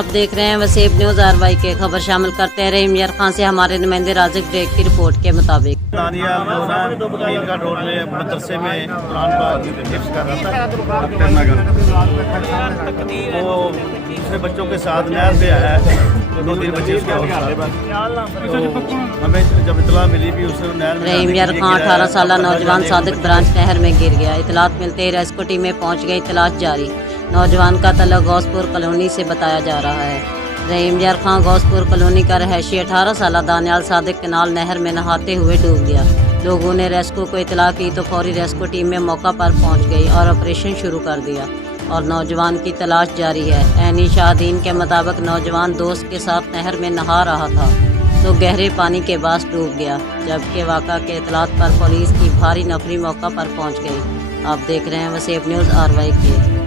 आप देख रहे हैं वसीब न्यूज़ आरवाई के खबर शामिल करते हैं रहीम यार खान से हमारे नुमाइंदे राजिक ब्रेक की रिपोर्ट के मुताबिक दानिया मीर का रोड में मदरसे में कुरान पाक हिफ्ज़ कर रहा था। वो दूसरे बच्चों के साथ नहर पे आया है, 2-3 बच्चे उसके और साथ। तो हमें जब इतला मिली भी उसने नहर में रहीम यार खान 18 साल नौजवान सादिक ब्रांच नहर में गिर गया। इतलात मिलते ही रेस्क्यू टीमें पहुंच गई। तलाश जारी। नौजवान का तल्लुक गौसपुर कॉलोनी से बताया जा रहा है। रहीम यार खान गौसपुर कॉलोनी का रहायशी 18 साल दानियाल सादिक केनाल नहर में नहाते हुए डूब गया। लोगों ने रेस्क्यू को इतला की तो फौरी रेस्क्यू टीम में मौका पर पहुंच गई और ऑपरेशन शुरू कर दिया और नौजवान की तलाश जारी है। ऐनी शाहदीन के मुताबिक नौजवान दोस्त के साथ नहर में नहा रहा था तो गहरे पानी के पास डूब गया, जबकि वाक़ा के इतलात पर पुलिस की भारी नफरी मौका पर पहुंच गई। आप देख रहे हैं वसीब न्यूज़ आरवाई के।